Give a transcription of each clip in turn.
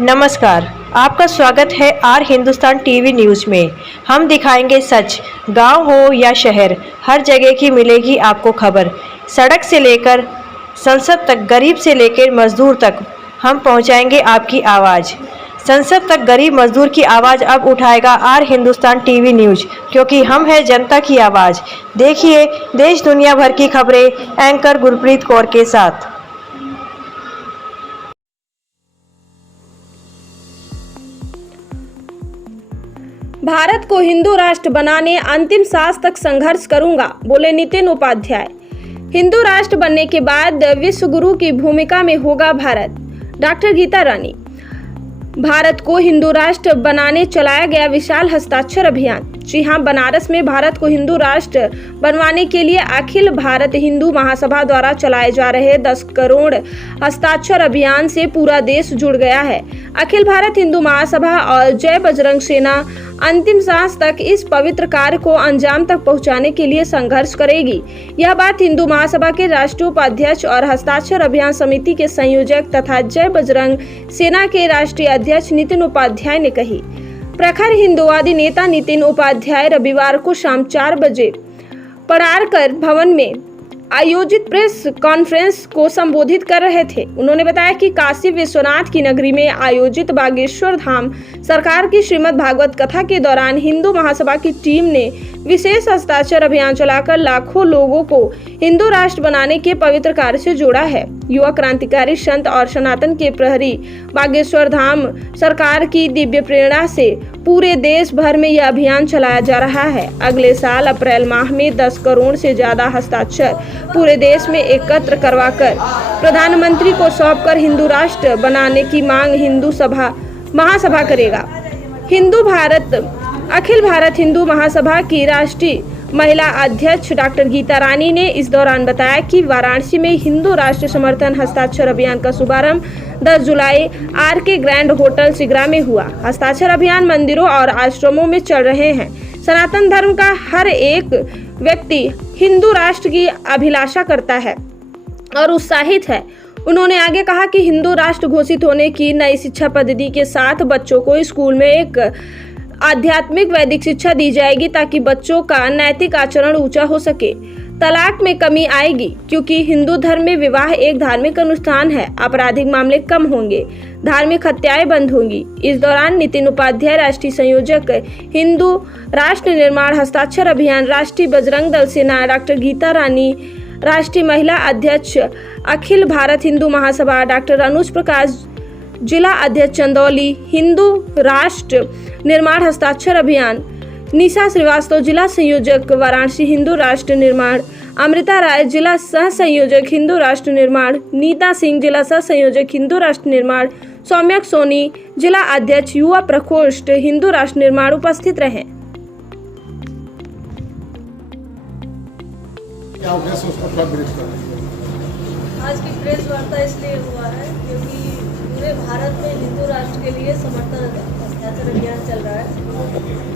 नमस्कार, आपका स्वागत है आर हिंदुस्तान टीवी न्यूज़ में। हम दिखाएंगे सच। गांव हो या शहर, हर जगह की मिलेगी आपको खबर। सड़क से लेकर संसद तक, गरीब से लेकर मजदूर तक, हम पहुंचाएंगे आपकी आवाज़। संसद तक गरीब मजदूर की आवाज़ अब उठाएगा आर हिंदुस्तान टीवी न्यूज़, क्योंकि हम है जनता की आवाज़। देखिए देश दुनिया भर की खबरें एंकर गुरप्रीत कौर के साथ। भारत को हिंदू राष्ट्र बनाने अंतिम सांस तक संघर्ष करूंगा, बोले नितिन उपाध्याय। हिंदू राष्ट्र बनने के बाद विश्व गुरु की भूमिका में होगा भारत। डॉक्टर गीता रानी। भारत को हिंदू राष्ट्र बनाने चलाया गया विशाल हस्ताक्षर अभियान। जी हां, बनारस में भारत को हिंदू राष्ट्र बनवाने के लिए अखिल भारत हिंदू महासभा द्वारा चलाए जा रहे 10 करोड़ हस्ताक्षर अभियान से पूरा देश जुड़ गया है। अखिल भारत हिंदू महासभा और जय बजरंग सेना अंतिम सांस तक इस पवित्र कार्य को अंजाम तक पहुंचाने के लिए संघर्ष करेगी। यह बात हिंदू महासभा के राष्ट्रीय उपाध्यक्ष और हस्ताक्षर अभियान समिति के संयोजक तथा जय बजरंग सेना के राष्ट्रीय अध्यक्ष नितिन उपाध्याय ने कही। प्रखर हिंदुवादी नेता नितिन उपाध्याय रविवार को शाम 4 बजे पड़ारकर भवन में आयोजित प्रेस कॉन्फ्रेंस को संबोधित कर रहे थे। उन्होंने बताया कि काशी विश्वनाथ की नगरी में आयोजित बागेश्वर धाम सरकार की श्रीमद् भागवत कथा के दौरान हिंदू महासभा की टीम ने विशेष हस्ताक्षर अभियान चलाकर लाखों लोगों को हिंदू राष्ट्र बनाने के पवित्र कार्य से जोड़ा है। युवा क्रांतिकारी संत और सनातन के प्रहरी बागेश्वर धाम सरकार की दिव्य प्रेरणा से पूरे देश भर में यह अभियान चलाया जा रहा है। अगले साल अप्रैल माह में 10 करोड़ से ज्यादा हस्ताक्षर पूरे देश में एकत्र करवाकर प्रधानमंत्री को सौंपकर हिंदू राष्ट्र बनाने की मांग हिंदू सभा महासभा करेगा। अखिल भारत हिंदू महासभा की राष्ट्रीय महिला अध्यक्ष डॉक्टर गीता रानी ने इस दौरान बताया कि वाराणसी में हिंदू राष्ट्र समर्थन हस्ताक्षर अभियान का शुभारंभ 10 जुलाई आर.के. ग्रैंड होटल सिगरा में हुआ। हस्ताक्षर अभियान मंदिरों और आश्रमों में चल रहे हैं। सनातन धर्म का हर एक व्यक्ति हिंदू राष्ट्र की अभिलाषा करता है और उत्साहित है। उन्होंने आगे कहा कि हिंदू राष्ट्र घोषित होने की नई शिक्षा पद्धति के साथ बच्चों को स्कूल में एक आध्यात्मिक वैदिक शिक्षा दी जाएगी ताकि बच्चों का नैतिक आचरण ऊंचा हो सके। तलाक में कमी आएगी क्योंकि हिंदू धर्म में विवाह एक धार्मिक अनुष्ठान है। आपराधिक मामले कम होंगे, धार्मिक हत्याएं बंद होंगी। इस दौरान नितिन उपाध्याय राष्ट्रीय संयोजक हिंदू राष्ट्र निर्माण हस्ताक्षर अभियान राष्ट्रीय बजरंग दल सेना, डॉक्टर गीता रानी राष्ट्रीय महिला अध्यक्ष अखिल भारत हिंदू महासभा, डॉक्टर अनुज प्रकाश जिला अध्यक्ष चंदौली हिंदू राष्ट्र निर्माण हस्ताक्षर अभियान, निशा श्रीवास्तव जिला संयोजक वाराणसी हिंदू राष्ट्र निर्माण, अमृता राय जिला सह संयोजक हिंदू राष्ट्र निर्माण, नीता सिंह जिला सह संयोजक हिंदू राष्ट्र निर्माण, सौम्यक सोनी जिला अध्यक्ष युवा प्रकोष्ठ हिंदू राष्ट्र निर्माण उपस्थित रहे। आज की प्रेस वार्ता इसलिए हुआ है क्योंकि पूरे भारत में हिंदू राष्ट्र के लिए समर्थन हस्ताक्षर अभियान चल रहा है।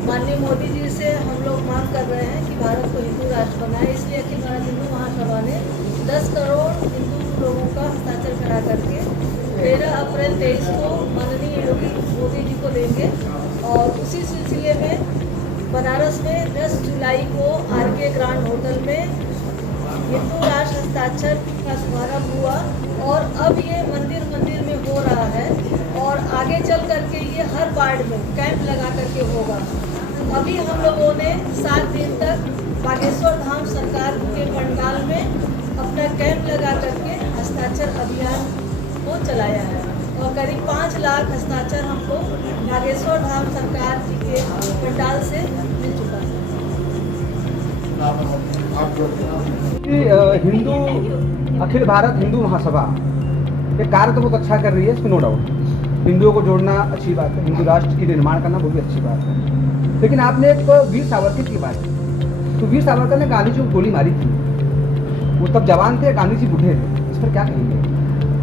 माननीय मोदी जी से हम लोग मांग कर रहे हैं कि भारत को हिंदू राष्ट्र बनाए, इसलिए अखिल भारत हिंदू महासभा ने 10 करोड़ हिंदू लोगों का हस्ताक्षर करा करके 13 अप्रैल 23 को माननीय योगी मोदी जी को देंगे और उसी सिलसिले में बनारस में 10 जुलाई को आर.के. ग्रैंड होटल में हिंदू राष्ट्र हस्ताक्षर का शुभारंभ हुआ और अब ये मंदिर मंदिर में हो रहा है और आगे चल करके ये हर वार्ड में कैंप लगा करके होगा। अभी हम लोगों ने 7 दिन तक बागेश्वर धाम सरकार के पंडाल में अपना कैंप लगा करके हस्ताक्षर अभियान को चलाया है और करीब 5 लाख हस्ताक्षर हमको बागेश्वर धाम सरकार जी के पंडाल से मिल चुका है। हिंदू अखिल भारत हिंदू महासभा ये कार्य तो बहुत अच्छा कर रही है, इसमें नो डाउट। हिंदुओं को जोड़ना अच्छी बात है, हिंदू राष्ट्र की निर्माण करना वो भी अच्छी बात है। लेकिन आपने एक वीर सावरकर की बात की, तो वीर सावरकर ने गांधी जी को गोली मारी थी। वो तब जवान थे, गांधी जी बूढ़े थे, इस पर क्या कहेंगे?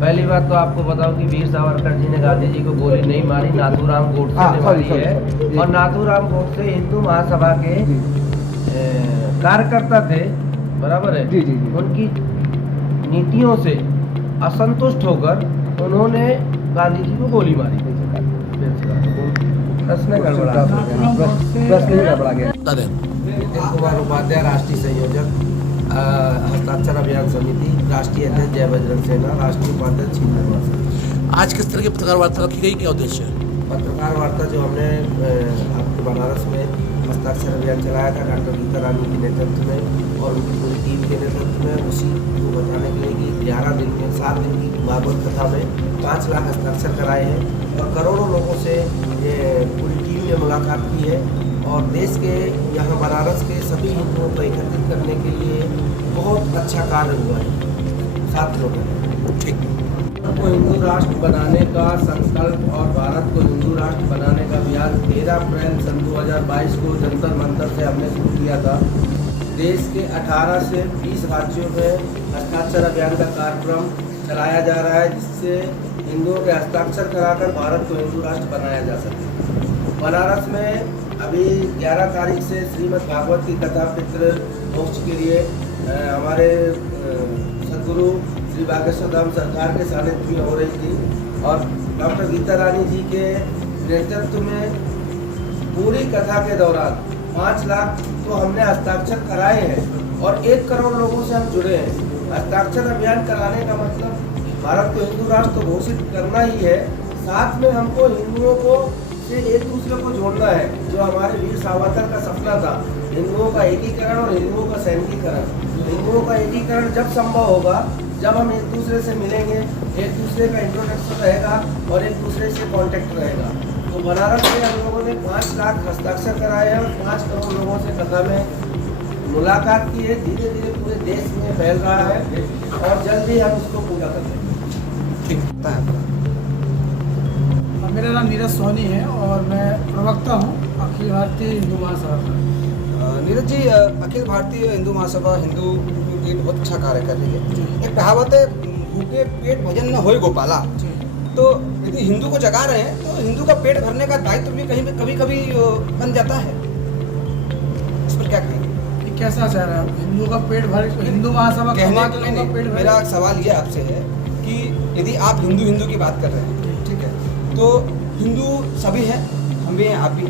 पहली बात तो आपको बताऊं कि वीर सावरकर जी ने गांधी जी को गोली नहीं मारी, नाथूराम गोडसे ने मारी है। और नाथूराम गोडसे हिंदू महासभा के कार्यकर्ता थे, बराबर है। जी जी जी। उनकी नीतियों से असंतुष्ट होकर उन्होंने गांधी जी को गोली मारी। प्रश्न गड़बड़ा प्रश्न ही गड़बड़ा गया। नितिन कुमार उपाध्याय, राष्ट्रीय संयोजक हस्ताक्षर अभियान समिति, राष्ट्रीय अध्यक्ष जय बजरंग सेना, राष्ट्रीय उपाध्यक्ष छिंदवाड़ा। आज किस तरह की पत्रकार वार्ता रखी गई, क्या उद्देश्य है? पत्रकार वार्ता जो हमने आपके बनारस में हस्ताक्षर अभियान चलाया था डॉक्टर गीता रानी के नेतृत्व में और उनकी पूरी टीम के नेतृत्व में, उसी को बताने के लिए कि 11 दिन में 7 दिन की भागवत कथा में 5 लाख हस्ताक्षर कराए हैं और करोड़ों लोगों से ये पूरी टीम ने मुलाकात की है और देश के यहाँ बनारस के सभी हिंदुओं को एकत्रित करने के लिए बहुत अच्छा कार्य हुआ है साथियों का। ठीक। को हिंदू राष्ट्र बनाने का संकल्प और भारत को हिंदू राष्ट्र बनाने का अभियान 13 अप्रैल सन 2022 को जंतर मंतर से हमने शुरू किया था। देश के 18 से 20 राज्यों में हस्ताक्षर अभियान का कार्यक्रम चलाया जा रहा है, जिससे हिंदुओं के हस्ताक्षर कराकर भारत को हिंदू राष्ट्र बनाया जा सके। बनारस में अभी 11 तारीख से श्रीमद् भागवत की कथा पितृ मोक्ष के लिए हमारे सदगुरु श्री बागेश्वर धाम सरकार के सानिध्य में हो रही थी और डॉक्टर गीता रानी जी के नेतृत्व में पूरी कथा के दौरान 5 लाख तो हमने हस्ताक्षर कराए हैं और 1 करोड़ लोगों से हम जुड़े हैं। हस्ताक्षर अभियान कराने का मतलब भारत को हिंदू राष्ट्र तो घोषित करना ही है, साथ में हमको हिंदुओं को से एक दूसरे को जोड़ना है, जो हमारे वीर सावरकर का सपना था, हिंदुओं का एकीकरण और हिंदुओं का सैनिकीकरण। हिंदुओं का एकीकरण जब संभव होगा जब हम एक दूसरे से मिलेंगे, एक दूसरे का इंट्रोडक्शन रहेगा और एक दूसरे से कांटेक्ट रहेगा। तो बनारस में हम लोगों ने 5 लाख हस्ताक्षर कराए हैं और 5 करोड़ लोगों से कथा में मुलाकात की है। धीरे धीरे पूरे देश में फैल रहा है और जल्द ही हम इसको पूरा करेंगे। मेरा नाम नीरज सोनी है और मैं प्रवक्ता हूँ अखिल भारतीय हिंदू महासभा का। नीरज जी, अखिल भारतीय हिंदू महासभा हिंदू की बहुत अच्छा कार्य कर रही है। एक कहावत है, भूखे पेट भजन न होए गोपाला। तो यदि हिंदू को जगा रहे हैं तो हिंदू का पेट भरने का दायित्व भी कहीं कभी कभी बन जाता है। इस पर क्या कहेंगे? ये कैसा चाह रहा है हिंदू का पेट भर, हिंदू महासभा कहने का पेट? मेरा सवाल ये आपसे है कि यदि आप हिंदू की बात कर रहे हैं, ठीक है, तो हिंदू सभी हैं, हम भी हैं, आप भी।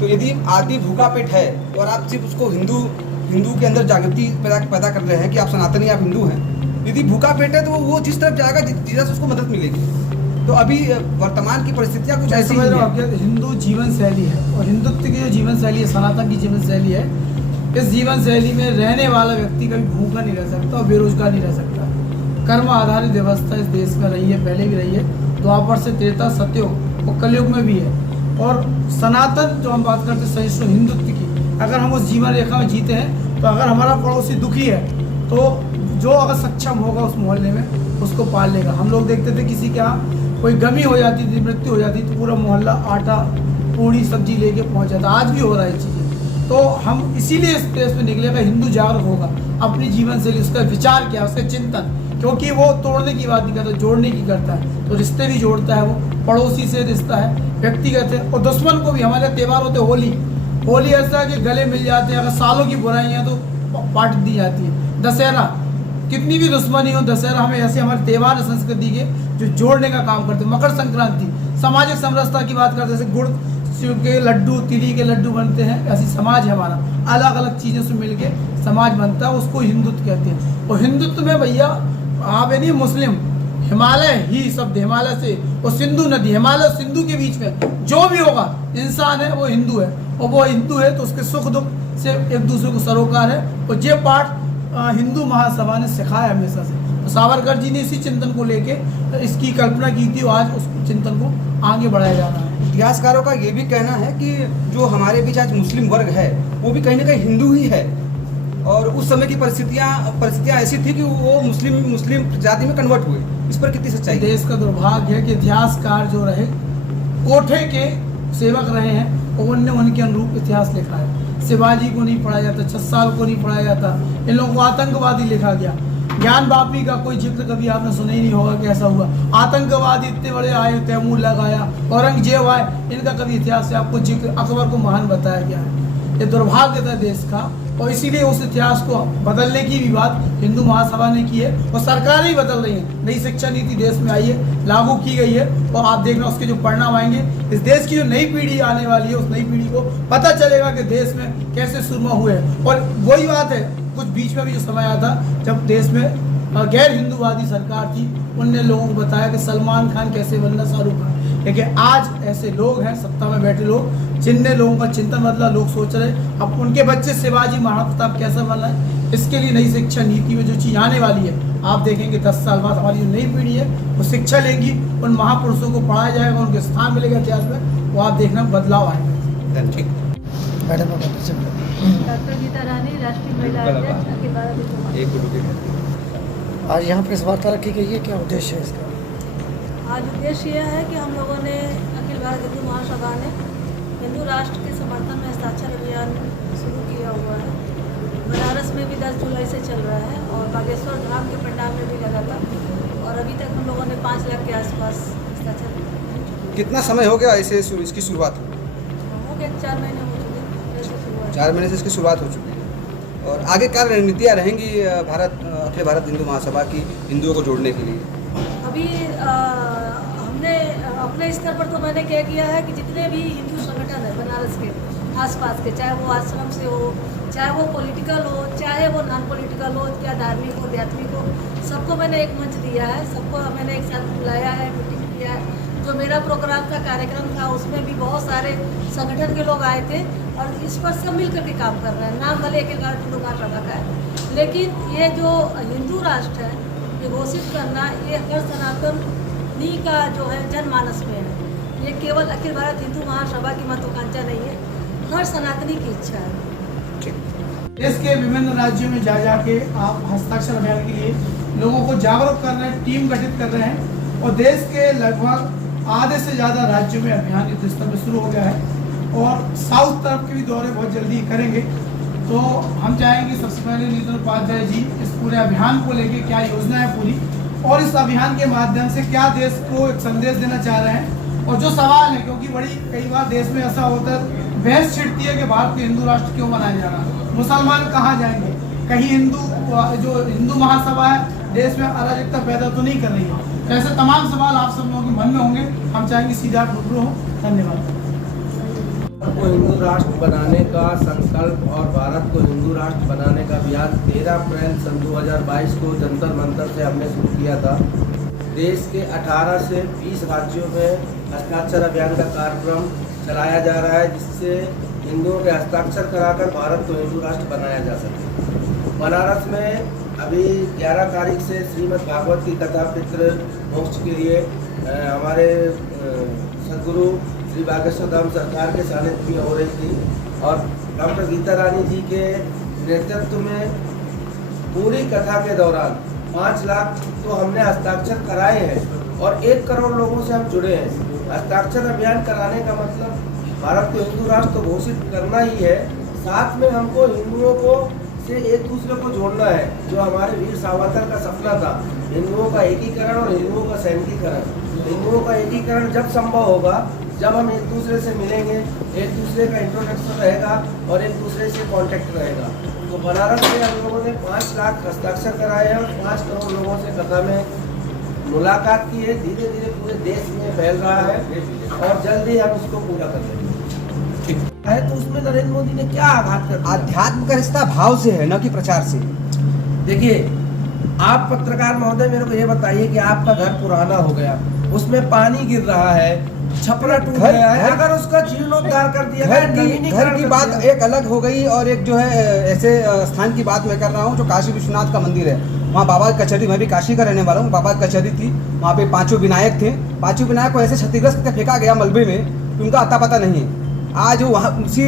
तो यदि आदमी भूखा पेट है और आप सिर्फ उसको हिंदू के अंदर जागृति पैदा कर रहे हैं कि आप सनातनी, आप हिंदू हैं, यदि भूखा पेट है तो वो जिस तरफ जाएगा जिस से उसको मदद मिलेगी। तो अभी वर्तमान की परिस्थितियाँ कुछ ऐसी हैं। हिंदू जीवन शैली है और हिंदुत्व की जो जीवन शैली है, सनातन की जीवन शैली है, इस जीवन शैली में रहने वाला व्यक्ति कभी भूखा नहीं रह सकता और बेरोजगार नहीं रह सकता। कर्म आधारित व्यवस्था इस देश में रही है, पहले भी रही है, द्वापर से त्रेता, सतयुग और कलयुग में भी है। और सनातन जो हम बात करते हैं सहिष्णु हिंदुत्व की, अगर हम उस जीवन रेखा में जीते हैं तो अगर हमारा पड़ोसी दुखी है तो जो अगर सक्षम होगा उस मोहल्ले में उसको पाल लेगा। हम लोग देखते थे किसी के यहाँ कोई गमी हो जाती थी, मृत्यु हो जाती तो पूरा मोहल्ला आटा पूड़ी सब्जी लेके पहुँच जाता। आज भी हो रहा है चीज़ें। तो हम इसीलिए इस देश में निकलेगा, हिंदू जागरूक होगा, अपनी जीवन शैली, उसका विचार क्या, उसका चिंतन, क्योंकि वो तोड़ने की बात नहीं करता, जोड़ने की करता है। तो रिश्ते भी जोड़ता है, वो पड़ोसी से रिश्ता है, व्यक्तिगत है और दुश्मन को भी। हमारे त्यौहार होते होली ऐसा है कि गले मिल जाते हैं, अगर सालों की बुराइयाँ तो पाट दी जाती है। दशहरा, कितनी भी दुश्मनी हो, दशहरा हमें ऐसे हमारे त्यौहार संस्कृति के जो जोड़ने का काम करते हैं। मकर संक्रांति सामाजिक समरसता की बात करते हैं, जैसे गुड़ के लड्डू, तिली के लड्डू बनते हैं, ऐसी समाज है हमारा, अलग अलग चीज़ों से मिलके समाज बनता है, उसको हिंदुत्व कहते हैं। और हिंदुत्व में भैया आप नहीं मुस्लिम, हिमालय ही शब्द, हिमालय से और सिंधु नदी, हिमालय और सिंधु के बीच में जो भी होगा इंसान है वो हिंदू है, और वो हिंदू है तो उसके सुख दुख से एक दूसरे को सरोकार है। और ये पाठ हिंदू महासभा ने सिखाया हमेशा से। तो सावरकर जी ने इसी चिंतन को लेके इसकी कल्पना की थी और आज उस चिंतन को आगे बढ़ाया जा रहा है। इतिहासकारों का ये भी कहना है कि जो हमारे बीच आज मुस्लिम वर्ग है वो भी कहीं ना कहीं हिंदू ही है, और उस समय की परिस्थितियाँ ऐसी थी कि वो मुस्लिम जाति में कन्वर्ट हुए। इस पर कितनी सच्चाई? देश का दुर्भाग्य है कि इतिहासकार जो रहे कोठे के सेवक रहे हैं और उनने उनके अनुरूप इतिहास लिखा है। शिवाजी को नहीं पढ़ाया जाता, छत्साल को नहीं पढ़ाया जाता, इन लोगों को आतंकवादी लिखा गया। ज्ञान बापी का कोई जिक्र कभी आपने सुना ही नहीं होगा कैसा हुआ। आतंकवादी इतने बड़े आए, तैमूर लगाया, औरंगजेब आए, इनका कभी इतिहास से आपको जिक्र, अकबर को महान बताया गया है। ये दुर्भाग्य था देश का, और इसीलिए उस इतिहास को बदलने की भी बात हिंदू महासभा ने की है और सरकारें ही बदल रही हैं। नई शिक्षा नीति देश में आई है, लागू की गई है, और आप देखना उसके जो परिणाम आएंगे, इस देश की जो नई पीढ़ी आने वाली है उस नई पीढ़ी को पता चलेगा कि देश में कैसे सुरमा हुए हैं। और वही बात है, कुछ बीच में भी जो समय आया था जब देश में गैर हिंदूवादी सरकार थी, उनने लोगों को बताया कि सलमान खान कैसे बनना, शाहरुख खान। लेकिन आज ऐसे लोग हैं सत्ता में बैठे लोग, जिनने लोगों का चिंतन बदला। लोग सोच रहे अब उनके बच्चे शिवाजी महाराणा प्रताप कैसा बनना है। इसके लिए नई शिक्षा नीति में जो चीज़ आने वाली है, आप देखेंगे 10 साल बाद हमारी जो नई पीढ़ी है वो शिक्षा लेगी, उन महापुरुषों को पढ़ाया जाएगा, उनके स्थान मिलेगा इतिहास में, वो आप देखना बदलाव आएगा। ठीक। मैडम डॉक्टर गीता रानी, राष्ट्रीय महिला अध्यक्ष, अखिल भारत हिंदू महासभा। आज यहाँ प्रेस वार्ता रखी गई है, क्या उद्देश्य है इसका? आज उद्देश्य यह है कि हम लोगों ने अखिल भारत हिंदू महासभा ने हिंदू राष्ट्र के समर्थन में हस्ताक्षर अभियान शुरू किया हुआ है। बनारस में भी 10 जुलाई से चल रहा है और बागेश्वर धाम के पंडाल में भी लगा था, और अभी तक हम लोगों ने 5 लाख के आसपास हस्ताक्षर। कितना समय हो गया इसे इसकी शुरुआत हो गए 4 महीने हो चुके। 4 महीने से इसकी शुरुआत हो चुकी है। और आगे क्या रणनीतियाँ रहेंगी अखिल भारत हिंदू महासभा की हिंदुओं को जोड़ने के लिए? अभी हमने अपने स्तर पर तो मैंने क्या किया है कि जितने भी हिंदू संगठन है बनारस के आसपास के, चाहे वो आश्रम से हो, चाहे वो पॉलिटिकल हो, चाहे वो नॉन पॉलिटिकल हो, क्या धार्मिक हो, आध्यात्मिक हो, सबको मैंने एक मंच दिया है, सबको मैंने एक साथ बुलाया है, मीटिंग किया है। जो मेरा प्रोग्राम का कार्यक्रम था उसमें भी बहुत सारे संगठन के लोग आए थे और इस पर सब मिल करके काम कर रहे हैं। नाम भले अखिल भारत हिंदू महासभा का है, लेकिन ये जो हिंदू राष्ट्र है ये घोषित करना, ये हर सनातनी का जो है जनमानस में है। ये केवल अखिल भारत हिंदू महासभा की महत्वाकांक्षा नहीं है, हर सनातनी की इच्छा है। देश के विभिन्न राज्यों में जा जाके आप हस्ताक्षर अभियान के लिए लोगों को जागरूक कर रहे हैं, टीम गठित कर रहे हैं, और देश के लगभग आधे से ज़्यादा राज्यों में अभियान युद्ध स्तर में शुरू हो गया है, और साउथ तरफ के भी दौरे बहुत जल्दी करेंगे। तो हम चाहेंगे सबसे पहले नितिन उपाध्याय जी इस पूरे अभियान को लेके क्या योजना है पूरी, और इस अभियान के माध्यम से क्या देश को एक संदेश देना चाह रहे हैं। और जो सवाल है, क्योंकि बड़ी कई बार देश में ऐसा होता है, बहस छिड़ती है कि भारत को हिंदू राष्ट्र क्यों बनाया जा रहा है, मुसलमान कहाँ जाएंगे, कहीं जो हिंदू महासभा है देश में अराजकता पैदा तो नहीं कर रही है। तो ऐसे तमाम सवाल आप सब लोगों के मन में होंगे, हम चाहेंगे सीधा रूबरू हो। धन्यवाद। को हिंदू राष्ट्र बनाने का संकल्प और भारत को हिंदू राष्ट्र बनाने का अभियान 13 अप्रैल सन 2022 को जंतर मंतर से हमने शुरू किया था। देश के 18 से 20 राज्यों में हस्ताक्षर अभियान का कार्यक्रम चलाया जा रहा है, जिससे हिंदुओं के हस्ताक्षर कराकर भारत को हिंदू राष्ट्र बनाया जा सके। बनारस में अभी 11 तारीख से श्रीमद् भागवत की कथा पितृ मोक्ष के लिए हमारे सदगुरु श्री बागेश्वर धाम सरकार के सानिध्य में हो रही थी, और डॉक्टर गीता रानी जी के नेतृत्व में पूरी कथा के दौरान 5 लाख तो हमने हस्ताक्षर कराए हैं और 1 करोड़ लोगों से हम जुड़े हैं। हस्ताक्षर अभियान कराने का मतलब भारत को हिंदू राष्ट्र तो घोषित करना ही है, साथ में हमको हिंदुओं को से एक दूसरे को जोड़ना है, जो हमारे वीर सावरकर का सपना था, हिंदुओं का एकीकरण और हिंदुओं का सैनिकीकरण। हिंदुओं का एकीकरण जब संभव होगा जब हम एक दूसरे से मिलेंगे, एक दूसरे का इंट्रोडक्शन रहेगा और एक दूसरे से कांटेक्ट रहेगा। तो बनारस में हम लोगों ने 5 लाख हस्ताक्षर कराए हैं और 5 करोड़ लोगों से कथा में मुलाकात की है। धीरे धीरे पूरे देश में फैल रहा है और जल्दी हम उसको पूरा कर देंगे। है तो उसमें नरेंद्र मोदी ने क्या आघात कर दिया? आध्यात्म का रिश्ता भाव से है, न कि प्रचार से। देखिए, आप पत्रकार महोदय मेरे को ये बताइए कि आपका घर पुराना हो गया, उसमें पानी गिर रहा है, छपरा टूट गया है, अगर उसका जीर्णोद्धार कर दिया घर की बात एक अलग हो गई, और एक जो है ऐसे स्थान की बात मैं कर रहा हूँ जो काशी विश्वनाथ का मंदिर है। वहाँ बाबा की कचहरी, मैं भी काशी का रहने वाला हूँ, बाबा की कचहरी थी, वहाँ पे 5 विनायक थे। 5 विनायक को ऐसे क्षतिग्रस्त करके फेंका गया मलबे में कि उनका अता पता नहीं है। आज वहाँ उसी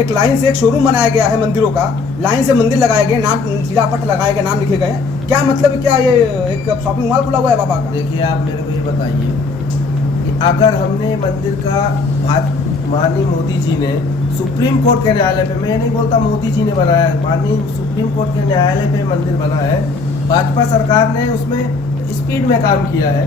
एक लाइन से एक शोरूम बनाया गया है मंदिरों का, लाइन से मंदिर लगाए गए, नाम शिलापट लगाए गए, नाम लिखे गए। क्या मतलब, क्या ये एक शॉपिंग मॉल खुला हुआ है बाबा का? देखिए, आप मेरे को ये बताइए कि अगर हमने मंदिर का माननीय मोदी जी ने सुप्रीम कोर्ट के न्यायालय पे, मैं ये नहीं बोलता मोदी जी ने बनाया है, माननीय सुप्रीम कोर्ट के न्यायालय पे मंदिर बना है, भाजपा सरकार ने उसमें स्पीड में काम किया है।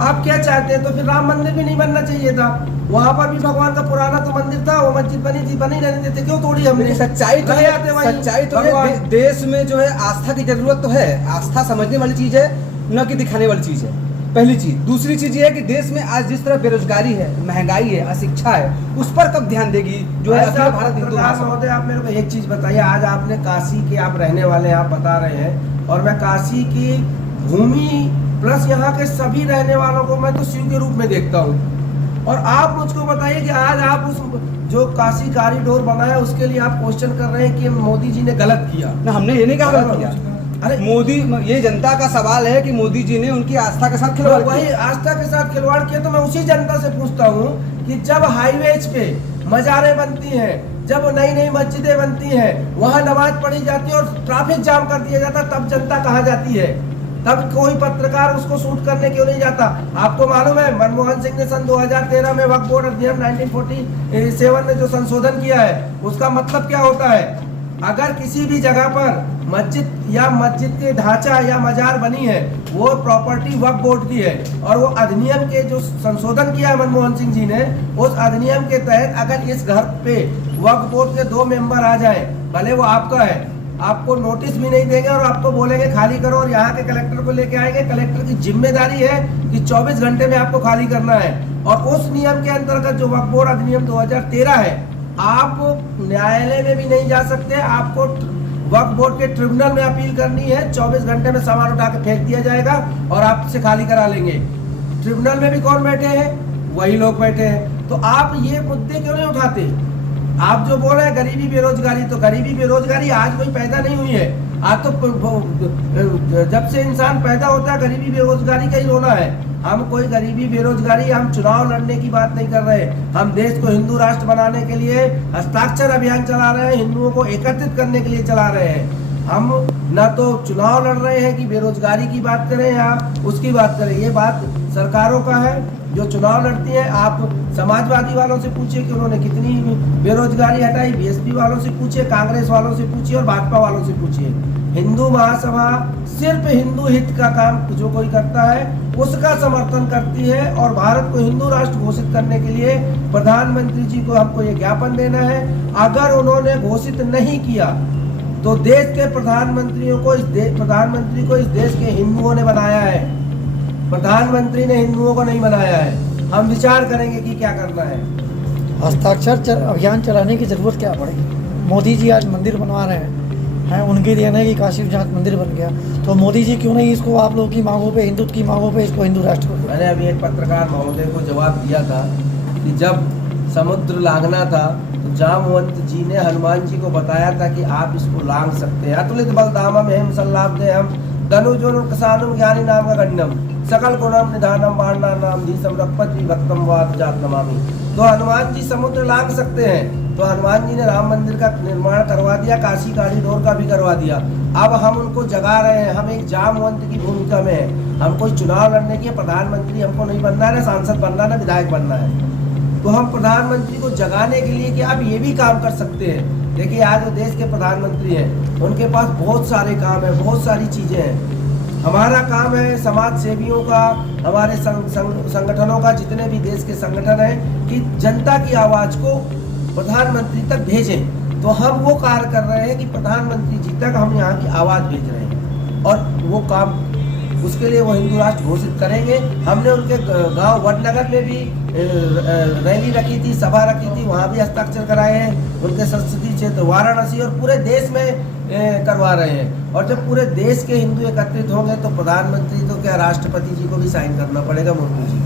आप क्या चाहते हैं? तो फिर राम मंदिर भी नहीं बनना चाहिए था, वहां पर भी भगवान का पुराना तो मंदिर था, वो मस्जिद बनी थी, बनी रहने देते, क्यों तोड़ी हमने? सच्चाई तो है, देश में जो है आस्था की जरूरत तो है, आस्था समझने वाली चीज है, न कि दिखाने वाली चीज है, पहली चीज। दूसरी चीज ये है कि देश में आज जिस तरह बेरोजगारी है, महंगाई है, अशिक्षा है, उस पर कब ध्यान देगी जो है अखिल भारत हिंदू महासभा? महोदय, आप मेरे को एक चीज बताइए, आज आपने काशी के आप रहने वाले हैं, आप बता रहे हैं, और मैं काशी की भूमि प्लस यहाँ के सभी रहने वालों को मैं तो शिव के रूप में देखता हूँ, और आप मुझको बताइए कि आज आप उस जो काशी कॉरिडोर बनाया उसके लिए आप क्वेश्चन कर रहे हैं कि मोदी जी ने गलत किया। ना, हमने ये नहीं कहा गलत किया। अरे मोदी, ये जनता का सवाल है कि मोदी जी ने उनकी आस्था के साथ खिलवाड़ किया। वही आस्था के साथ खिलवाड़ किया, तो मैं उसी जनता से पूछता हूँ कि जब हाईवेज पे मजारें बनती हैं, जब नई नई मस्जिदें बनती हैं, वहाँ नमाज पढ़ी जाती है और ट्रैफिक जाम कर दिया जाता, तब जनता कहाँ जाती है? तब कोई पत्रकार उसको शूट करने क्यों नहीं जाता? आपको मालूम है मनमोहन सिंह ने सन 2013 में वक्फ बोर्ड अधिनियम 1947 में जो संशोधन किया है, उसका मतलब क्या होता है? अगर किसी भी जगह पर मस्जिद या मस्जिद के ढांचा या मजार बनी है, वो प्रॉपर्टी वक्फ बोर्ड की है, और वो अधिनियम के जो संशोधन किया है मनमोहन सिंह जी ने, उस अधिनियम के तहत अगर इस घर पे वक्फ बोर्ड के 2 मेंबर आ जाए, भले वो आपका है, आपको नोटिस भी नहीं देंगे और आपको बोलेंगे खाली करो, और यहाँ के कलेक्टर को लेके आएंगे। कलेक्टर की जिम्मेदारी है कि 24 घंटे में आपको खाली करना है, और उस नियम के अंतर्गत जो वक्फ बोर्ड अधिनियम 2013 है, आप न्यायालय में भी नहीं जा सकते, आपको वक्फ बोर्ड के ट्रिब्यूनल में अपील करनी है, 24 घंटे में सामान उठा के फेंक दिया जाएगा और आपसे खाली करा लेंगे। ट्रिब्यूनल में भी कौन बैठे हैं? वही लोग बैठे हैं। तो आप ये मुद्दे क्यों नहीं उठाते? आप जो बोल रहे हैं गरीबी बेरोजगारी, तो गरीबी बेरोजगारी आज कोई पैदा नहीं हुई है, आज तो जब से इंसान पैदा होता है गरीबी बेरोजगारी का ही होना है। हम कोई गरीबी बेरोजगारी, हम चुनाव लड़ने की बात नहीं कर रहे, हम देश को हिंदू राष्ट्र बनाने के लिए हस्ताक्षर अभियान चला रहे हैं, हिंदुओं को एकत्रित करने के लिए चला रहे हैं। हम ना तो चुनाव लड़ रहे हैं कि बेरोजगारी की बात करें या उसकी बात करें, ये बात सरकारों का है जो चुनाव लड़ती है। आप समाजवादी वालों से पूछिए कि उन्होंने कितनी बेरोजगारी हटाई, बीएसपी वालों से पूछिए, कांग्रेस वालों से पूछिए और भाजपा वालों से पूछिए। हिंदू महासभा सिर्फ हिंदू हित का काम जो कोई करता है उसका समर्थन करती है, और भारत को हिंदू राष्ट्र घोषित करने के लिए प्रधानमंत्री जी को हमको ये ज्ञापन देना है। अगर उन्होंने घोषित नहीं किया तो देश के प्रधानमंत्री को इस देश के हिंदुओं ने बनाया है, प्रधानमंत्री ने हिंदुओं को नहीं बनाया है। हम विचार करेंगे कि क्या करना है। हस्ताक्षर अभियान चलाने की जरूरत क्या पड़ेगी? मोदी जी आज मंदिर बनवा रहे हैं, उनकी देन है कि काशी विश्वनाथ मंदिर बन गया, तो मोदी जी क्यों नहीं इसको आप लोगों की मांगों पे, हिंदुत्व की मांगों पे इसको हिंदू राष्ट्र को? मैंने अभी एक पत्रकार महोदय को जवाब दिया था कि जब समुद्र लांघना था तो जामवंत जी ने हनुमान जी को बताया था कि आप इसको लांघ सकते हैं। अतुलित बलधामम हेम सल्लाब्देहम धनुजोनुम कसानुम ज्ञानी नाम का गण्यम सकल गुणम निधानम वारणा नाम धीसम रघुपति विभक्तम वाद जात नमामि। तो हनुमान जी समुद्र लांघ सकते हैं, तो हनुमान जी ने राम मंदिर का निर्माण करवा दिया, काशी कॉरिडोर का भी करवा दिया। अब हम उनको जगा रहे हैं, हम एक जामवंत की भूमिका में हैं। हम कोई चुनाव लड़ने के, प्रधानमंत्री हमको नहीं बनना है, ना सांसद बनना है, ना विधायक बनना है। तो हम प्रधानमंत्री को जगाने के लिए कि आप ये भी काम कर सकते हैं। देखिए आज वो देश के प्रधानमंत्री हैं, उनके पास बहुत सारे काम है, बहुत सारी चीज़ें हैं। हमारा काम है समाज सेवियों का, हमारे संगठनों का, जितने भी देश के संगठन हैं, कि जनता की आवाज़ को प्रधानमंत्री तक भेजें। तो हम वो कार्य कर रहे हैं कि प्रधानमंत्री जी तक हम यहाँ की आवाज़ भेज रहे हैं, और वो काम उसके लिए वो हिंदू राष्ट्र घोषित करेंगे। हमने उनके गांव वडनगर में भी रैली रखी थी, सभा रखी थी, वहाँ भी हस्ताक्षर कराए हैं। उनके संसदीय क्षेत्र वाराणसी और पूरे देश में करवा रहे हैं। और जब पूरे देश के हिंदू एकत्रित होंगे तो प्रधानमंत्री तो क्या, राष्ट्रपति जी को भी साइन करना पड़ेगा मुर्मू जी।